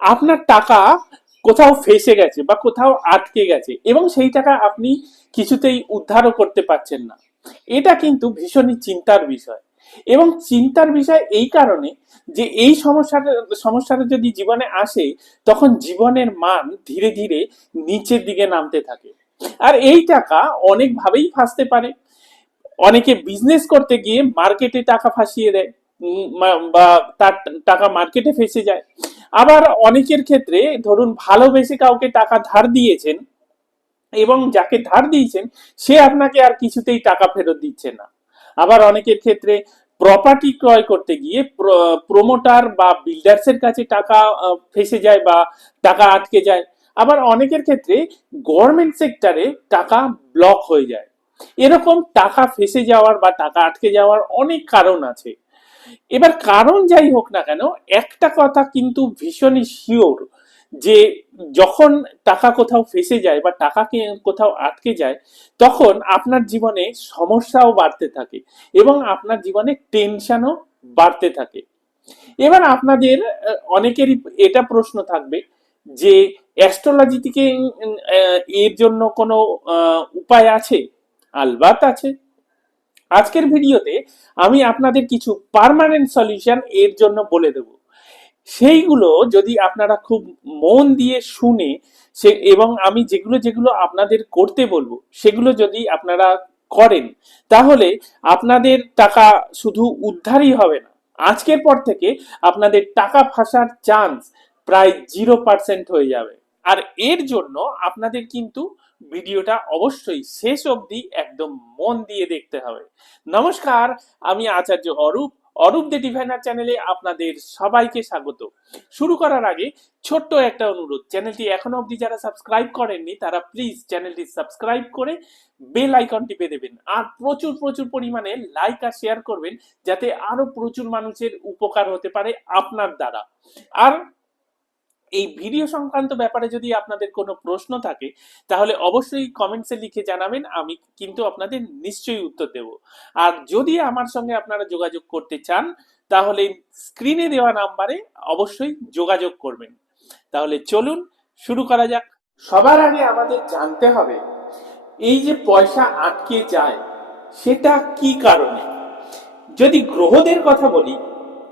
আপনার টাকা কোথাও ফেঁসে গেছে বা কোথাও আটকে গেছে এবং সেই টাকা আপনি কিছুতেই উদ্ধারও করতে পারছেন না। এটা কিন্তু ভীষণই চিন্তার বিষয়। এবং চিন্তার বিষয় এই কারণে যে এই সমস্যাটা যদি জীবনে আসে, তখন জীবনের মান ধীরে ধীরে নিচের দিকে নামতে থাকে। আর এই টাকা অনেকভাবেই ফাঁসতে পারে। অনেকে বিজনেস করতে গিয়ে মার্কেটে টাকা ফাঁসিয়ে দেয়, বা তার টাকা মার্কেটে ফেসে যায়। আবার অনেকের ক্ষেত্রে ধরুন ভালোবেসে কাউকে টাকা ধার দিয়েছেন এবং যাকে ধার দিয়েছেন সে আপনাকে আর কিছুতেই টাকা ফেরত দিচ্ছে না। আবার অনেকের ক্ষেত্রে প্রপার্টি ক্রয় করতে গিয়ে প্রমোটার বা বিল্ডার্সের কাছে টাকা ফেসে যায় বা টাকা আটকে যায়। আবার অনেকের ক্ষেত্রে গভর্নমেন্ট সেক্টরে টাকা ব্লক হয়ে যায়। এরকম টাকা ফেসে যাওয়ার বা টাকা আটকে যাওয়ার অনেক কারণ আছে। এবার কারণ যাই হোক না কেন, একটা কথা কিন্তু ভীষণই শিওর, যে যখন টাকা কোথাও ফেসে যায় বা টাকাকে কোথাও আটকে যায়, তখন আপনার জীবনে সমস্যাও বাড়তে থাকে এবং আপনার জীবনে টেনশনও বাড়তে থাকে। এবার আপনাদের অনেকেরই এটা প্রশ্ন থাকবে যে অ্যাস্ট্রোলজি থেকে এর জন্য কোনো উপায় আছে? আলবাত আছে। আজকের ভিডিওতে আমি আপনাদের কিছু পার্মানেন্ট সলিউশন এর জন্য বলে দেব। সেইগুলো যদি আপনারা খুব মন দিয়ে শুনে এবং আমি যেগুলো যেগুলো আপনাদের করতে বলবো সেগুলো যদি আপনারা করেন, তাহলে আপনাদের টাকা শুধু উদ্ধারই হবে না, আজকের পর থেকে আপনাদের টাকা ফাঁসার চান্স প্রায় 0% হয়ে যাবে। আর এর জন্য আপনাদের কিন্তু ভিডিওটা অবশ্যই শেষ অবধি একদম মন দিয়ে দেখতে হবে। নমস্কার, আমি আচার্য অরূপ। অরূপ দ্য ডিভাইনার চ্যানেলে আপনাদের সবাইকে স্বাগত। শুরু করার আগে ছোট্ট একটা অনুরোধ, চ্যানেলটি এখনো অবধি যারা সাবস্ক্রাইব করেননি তারা প্লিজ চ্যানেলটি সাবস্ক্রাইব করে বেল আইকন টিপে দেবেন আর প্রচুর প্রচুর পরিমাণে লাইক আর শেয়ার করবেন, যাতে আরো প্রচুর মানুষের উপকার হতে পারে আপনার দ্বারা। আর এই ভিডিও সংক্রান্ত ব্যাপারে যদি আপনাদের কোনো প্রশ্ন থাকে তাহলে অবশ্যই কমেন্টসে লিখে জানাবেন, আমি কিন্তু আপনাদের নিশ্চয়ই উত্তর দেব। আর যদি আমার সঙ্গে আপনারা যোগাযোগ করতে চান তাহলে স্ক্রিনে দেওয়া নাম্বারে অবশ্যই যোগাযোগ করবেন। তাহলে চলুন শুরু করা যাক। সবার আগে আমাদের জানতে হবে এই যে পয়সা আটকে যায় সেটা কি কারণে। যদি গ্রহদের কথা বলি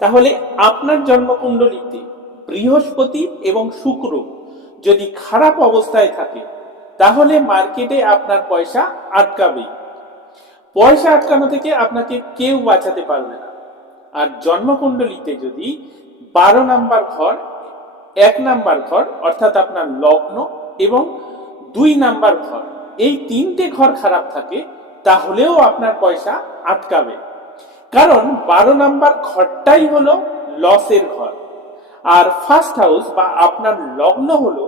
তাহলে আপনার জন্মকুণ্ডলিতে বৃহস্পতি এবং শুক্র যদি খারাপ অবস্থায় থাকে তাহলে মার্কেটে আপনার পয়সা আটকাবেই। পয়সা আটকানো থেকে আপনাকে কেউ বাঁচাতে পারবে না। আর জন্মকুণ্ডলিতে যদি 12 নাম্বার ঘর, 1 নাম্বার ঘর অর্থাৎ আপনার লগ্ন এবং 2 নাম্বার ঘর, এই 3টে ঘর খারাপ থাকে তাহলেও আপনার পয়সা আটকাবে। কারণ 12 নাম্বার ঘরটাই হলো লসের ঘর। আর ফার্স্ট হাউস বা আপনার লগ্ন হলো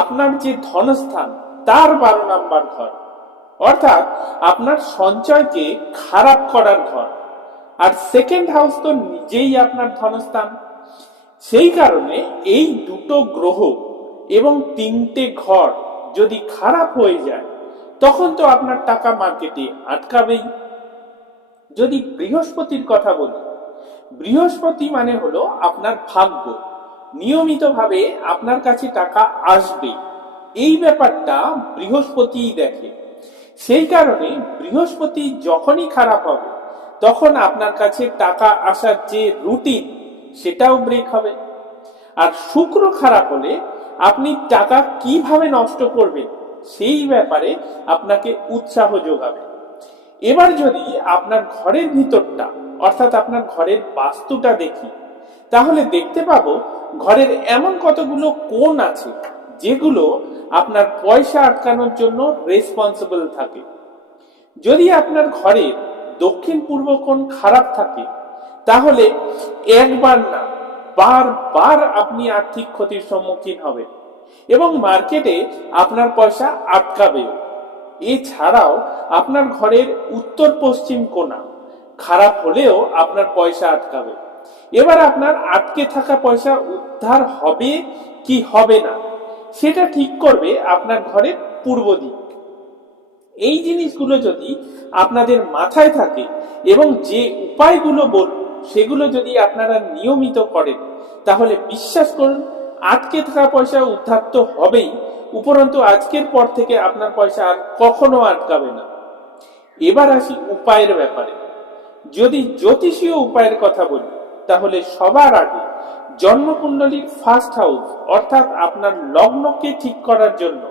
আপনার যে ধনস্থান তার 12 নাম্বার ঘর, অর্থাৎ আপনার সঞ্চয়কে খারাপ করার ঘর। আর সেকেন্ড হাউস তো নিজেই আপনার ধনস্থান। সেই কারণে এই দুটো গ্রহ এবং 3টে ঘর যদি খারাপ হয়ে যায় তখন তো আপনার টাকা মার্কেটে আটকাবেই। যদি বৃহস্পতির কথা বলি, বৃহস্পতি মানে হলো আপনার ভাগ্য, নিয়মিতভাবে আপনার কাছে টাকা আসবে এই ব্যাপারটা বৃহস্পতিই দেখে। সেই কারণে বৃহস্পতি যখনই খারাপ হবে তখন আপনার কাছে টাকা আসার যে রুটিন সেটাও ব্রেক হবে। আর শুক্র খারাপ হলে আপনি টাকা কিভাবে নষ্ট করবেন সেই ব্যাপারে আপনাকে উৎসাহ যোগাবে। এবার যদি আপনার ঘরের ভিতরটা অর্থাৎ আপনার ঘরের বাস্তুটা দেখি তাহলে দেখতে পাবো ঘরের এমন কতগুলো কোণ আছে যেগুলো আপনার পয়সা আটকানোর জন্য রেসপন্সিবল থাকে। যদি আপনার ঘরের দক্ষিণ পূর্ব কোণ খারাপ থাকে তাহলে একবার না বারবার আপনি আর্থিক ক্ষতির সম্মুখীন হবেন এবং মার্কেটে আপনার পয়সা আটকাবেও। এছাড়াও আপনার ঘরের উত্তর পশ্চিম কোণা খারাপ হলেও আপনার পয়সা আটকাবে। এবার আপনার আটকে থাকা পয়সা উদ্ধার হবে কি হবে না সেটা ঠিক করবে আপনার ঘরের পূর্ব দিক। এই জিনিসগুলো যদি আপনাদের মাথায় থাকে এবং যে উপায়গুলো বলবো সেগুলো যদি আপনারা নিয়মিত করেন তাহলে বিশ্বাস করুন আটকে থাকা পয়সা উদ্ধার তো হবেই, উপরন্তু আজকের পর থেকে আপনার পয়সা আর কখনো আটকাবে না। এবার আসি উপায়ের ব্যাপারে। যদি জ্যোতিষীয় উপায়ের কথা বলি, তাহলে সবার আগে জন্মকুণ্ডলীর ফার্স্ট হাউস অর্থাৎ আপনার লগ্নকে ঠিক করার জন্য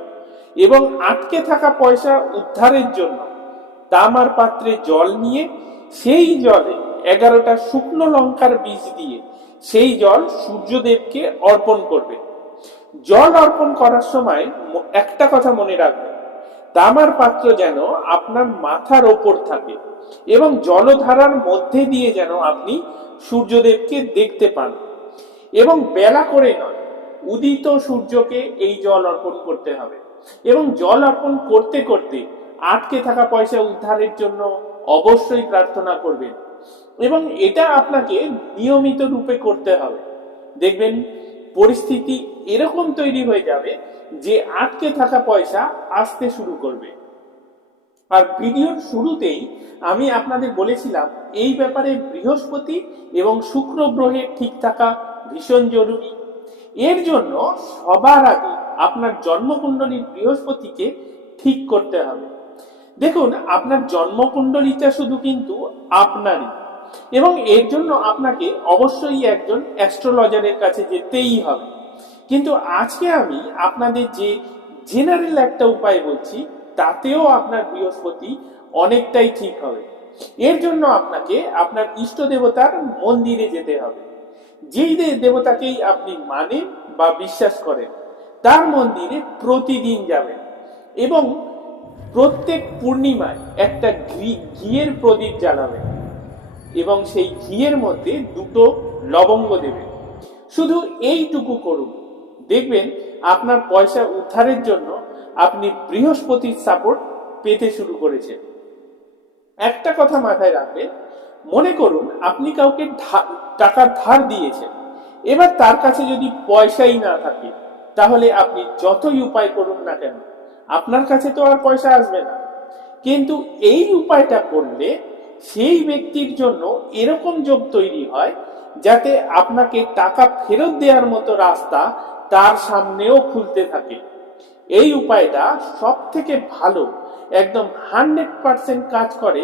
এবং আটকে থাকা পয়সা উদ্ধারের জন্য তামার পাত্রে জল নিয়ে সেই জলে 11টা শুকনো লঙ্কার বীজ দিয়ে সেই জল সূর্যদেবকে অর্পণ করবে। জল অর্পণ করার সময় একটা কথা মনে রাখবেন, তামার পাত্র যেন আপনার মাথার ওপর থাকে এবং জলধারার মধ্যে দিয়ে যেন আপনি সূর্যদেবকে দেখতে পান এবং বেলা করে নয়, উদিত সূর্যকে এই জল অর্পণ করতে হবে এবং জল অর্পণ করতে করতে আটকে থাকা পয়সা উদ্ধারের জন্য অবশ্যই প্রার্থনা করবেন এবং এটা আপনাকে নিয়মিত রূপে করতে হবে। দেখবেন পরিস্থিতি এরকম তৈরি হয়ে যাবে যে আটকে থাকা পয়সা আসতে শুরু করবে। আর ভিডিওর শুরুতেই আমি আপনাদের বলেছিলাম এই ব্যাপারে বৃহস্পতি এবং শুক্র গ্রহের ঠিক থাকা ভীষণ জরুরি। এর জন্য সবার আগে আপনার জন্মকুণ্ডলীর বৃহস্পতিকে ঠিক করতে হবে। দেখুন, আপনার জন্মকুণ্ডলীটা শুধু কিন্তু আপনারই এবং এর জন্য আপনাকে অবশ্যই একজন অ্যাস্ট্রোলজারের কাছে যেতেই হবে। কিন্তু আজকে আমি আপনাদের যে জেনারেল একটা উপায় বলছি, তাতেও আপনার বৃহস্পতি অনেকটাই ঠিক হবে। এর জন্য আপনাকে আপনার ইষ্ট দেবতার মন্দিরে যেতে হবে। যেই দেবতাকেই আপনি মানেন বা বিশ্বাস করেন তার মন্দিরে প্রতিদিন যাবেন এবং প্রত্যেক পূর্ণিমায় একটা ঘিয়ের প্রদীপ জ্বালাবেন এবং সেই ঘিয়ের মধ্যে 2টো লবঙ্গ দেবেন। শুধু এইটুকু করুন, দেখবেন আপনার পয়সা উদ্ধারের জন্য আপনি বৃহস্পতির সাপোর্ট পেতে শুরু করেছেন। একটা কথা মাথায় রাখবেন, মনে করুন আপনি কাউকে টাকা ধার দিয়েছেন, এবার তার কাছে যদি পয়সাই না থাকে, তাহলে আপনি যতই উপায় করুন না কেন আপনার কাছে তো আর পয়সা আসবে না। কিন্তু এই উপায়টা করলে সেই ব্যক্তির জন্য এরকম যোগ তৈরি হয় যাতে আপনাকে টাকা ফেরত দেওয়ার মতো রাস্তা তার সামনেও খুলতে থাকে। এই উপায়টা সব থেকে ভালো, একদম 100% কাজ করে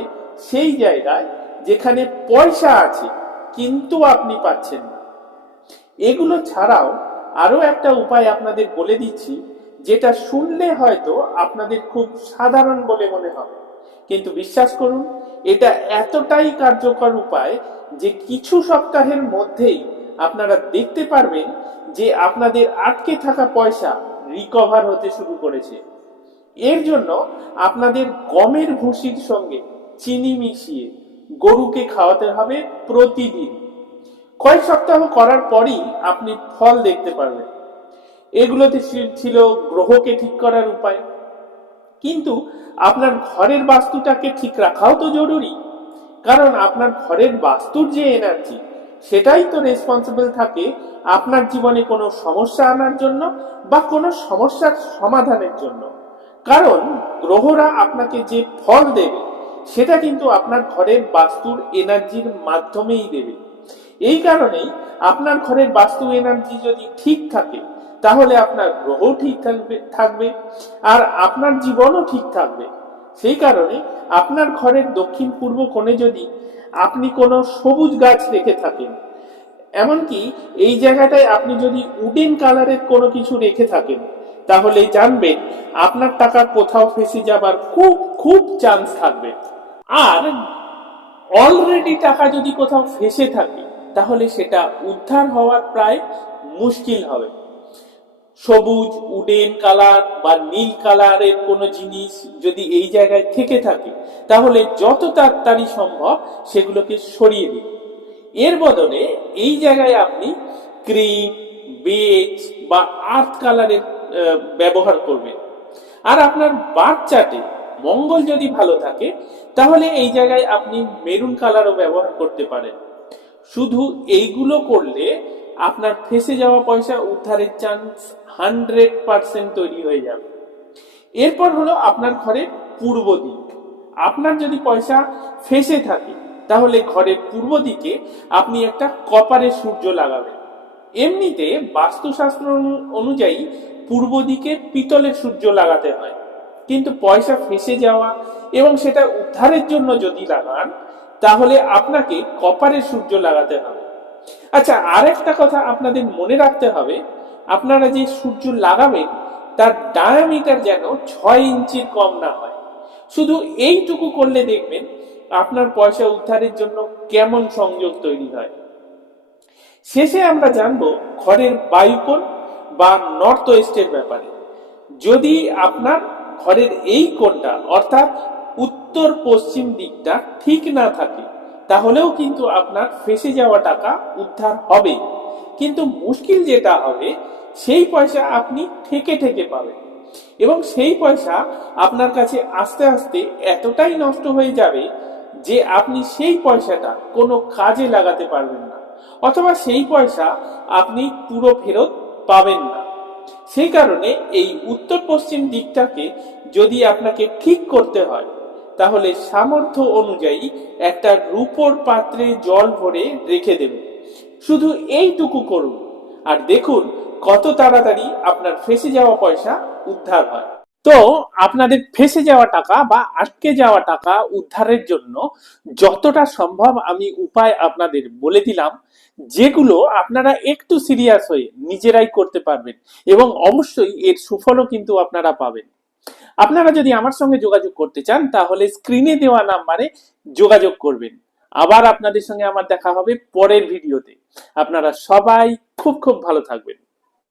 সেই জায়গায় যেখানে পয়সা আছে কিন্তু আপনি পাচ্ছেন না। এগুলো ছাড়াও আরো একটা উপায় আপনাদের বলে দিচ্ছি, যেটা শুনলে হয়তো আপনাদের খুব সাধারণ বলে মনে হবে, কিন্তু বিশ্বাস করুন এটা এতটাই কার্যকর উপায় যে কিছু সপ্তাহের মধ্যেই আপনারা দেখতে পারবেন যে আপনাদের আটকে থাকা পয়সা রিকভার হতে শুরু করেছে। এর জন্য আপনাদের গমের ভুসির সঙ্গে চিনি মিশিয়ে গরুকে খাওয়াতে হবে প্রতিদিন। কয়েক সপ্তাহ করার পরই আপনি ফল দেখতে পারবেন। এগুলোতে ছিল গ্রহকে ঠিক করার উপায়, কিন্তু আপনার ঘরের বাস্তুটাকে ঠিক রাখাও তো জরুরি, কারণ আপনার ঘরের বাস্তুর যে এনার্জি সেটাই তো রেসপন্সিবল থাকে আপনার জীবনে কোনো সমস্যা আনার জন্য বা কোনো সমস্যার সমাধানের জন্য। কারণ গ্রহরা আপনাকে যে ফল দেবে সেটা কিন্তু আপনার ঘরের বাস্তুর এনার্জির মাধ্যমেই দেবে। এই কারণেই আপনার ঘরের বাস্তু এনার্জি যদি ঠিক থাকে তাহলে আপনার গ্রহ ঠিক থাকবে আর আপনার জীবনও ঠিক থাকবে। সেই কারণে আপনার ঘরের দক্ষিণ পূর্ব কোণে যদি আপনি কোনো সবুজ গাছ রেখে থাকেন, এমনকি এই জায়গাটায় আপনি যদি উডেন কালারের কোনো কিছু রেখে থাকেন, তাহলে জানবেন আপনার টাকা কোথাও ফেসে যাবার খুব খুব চান্স থাকবে। আর অলরেডি টাকা যদি কোথাও ফেসে থাকে তাহলে সেটা উদ্ধার হওয়ার প্রায় মুশকিল হবে। সবুজ, উডেন কালার বা নীল কালারের কোনো জিনিস যদি এই জায়গায় থেকে থাকে তাহলে যত তাড়াতাড়ি সম্ভব সেগুলোকে সরিয়ে দিন। এর বদলে এই জায়গায় আপনি ক্রিম, বেজ বা আর্থ কালারের ব্যবহার করবেন। আর আপনার বার্থ চার্টে মঙ্গল যদি ভালো থাকে তাহলে এই জায়গায় আপনি মেরুন কালারও ব্যবহার করতে পারেন। শুধু এইগুলো করলে আপনার ফেসে যাওয়া পয়সা উদ্ধারের চান্স 100% তৈরি হয়ে যাবে। এরপর হলো আপনার ঘরের পূর্ব দিক। আপনার যদি পয়সা ফেসে থাকে তাহলে ঘরের পূর্ব দিকে আপনি একটা কপারের সূর্য লাগাবেন। এমনিতে বাস্তুশাস্ত্র অনুযায়ী পূর্ব দিকে পিতলের সূর্য লাগাতে হয়, কিন্তু পয়সা ফেঁসে যাওয়া এবং সেটা উদ্ধারের জন্য যদি লাগান তাহলে আপনাকে কপারের সূর্য লাগাতে হবে। আচ্ছা, আরেকটা কথা আপনাদের মনে রাখতে হবে, আপনারা যে সূর্য লাগাবেন তার ডায়ামিটার যেন 6 ইঞ্চির কম না হয়। শুধু এইটুকু করলে দেখবেন আপনার পয়সা উদ্ধারের জন্য কেমন সংযোগ তৈরি হয়। শেষে আমরা জানবো ঘরের বায়ুকোণ বা নর্থ ওয়েস্টের ব্যাপারে। যদি আপনার ঘরের এই কোণটা অর্থাৎ উত্তর পশ্চিম দিকটা ঠিক না থাকে তাহলেও কিন্তু আপনার ফেঁসে যাওয়া টাকা উদ্ধার হবে, কিন্তু মুশকিল যেটা হবে সেই পয়সা আপনি ঠেকে ঠেকে পাবেন এবং সেই পয়সা আপনার কাছে আস্তে আস্তে এতটাই নষ্ট হয়ে যাবে যে আপনি সেই পয়সাটা কোনো কাজে লাগাতে পারবেন না, অথবা সেই পয়সা আপনি পুরো ফেরত পাবেন না। সেই কারণে এই উত্তর পশ্চিম দিকটাকে যদি আপনাকে ঠিক করতে হয় তাহলে সামর্থ্য অনুযায়ী একটা রূপোর পাত্রে জল ভরে রেখে দেবেন। শুধু এইটুকু করুন আর দেখুন কত তাড়াতাড়ি আপনার ফেঁসে যাওয়া পয়সা উদ্ধার হয়। তো আপনাদের ফেঁসে যাওয়া টাকা বা আটকে যাওয়া টাকা উদ্ধারের জন্য যতটা সম্ভব আমি উপায় আপনাদের বলে দিলাম, যেগুলো আপনারা একটু সিরিয়াস হয়ে নিজেরাই করতে পারবেন এবং অবশ্যই এর সুফলও কিন্তু আপনারা পাবেন। আপনারা যদি আমার সঙ্গে যোগাযোগ করতে চান তাহলে স্ক্রিনে দেওয়া নাম্বারে যোগাযোগ করবেন। আবার আপনাদের সঙ্গে আমার দেখা হবে পরের ভিডিওতে। আপনারা সবাই খুব খুব ভালো থাকবেন।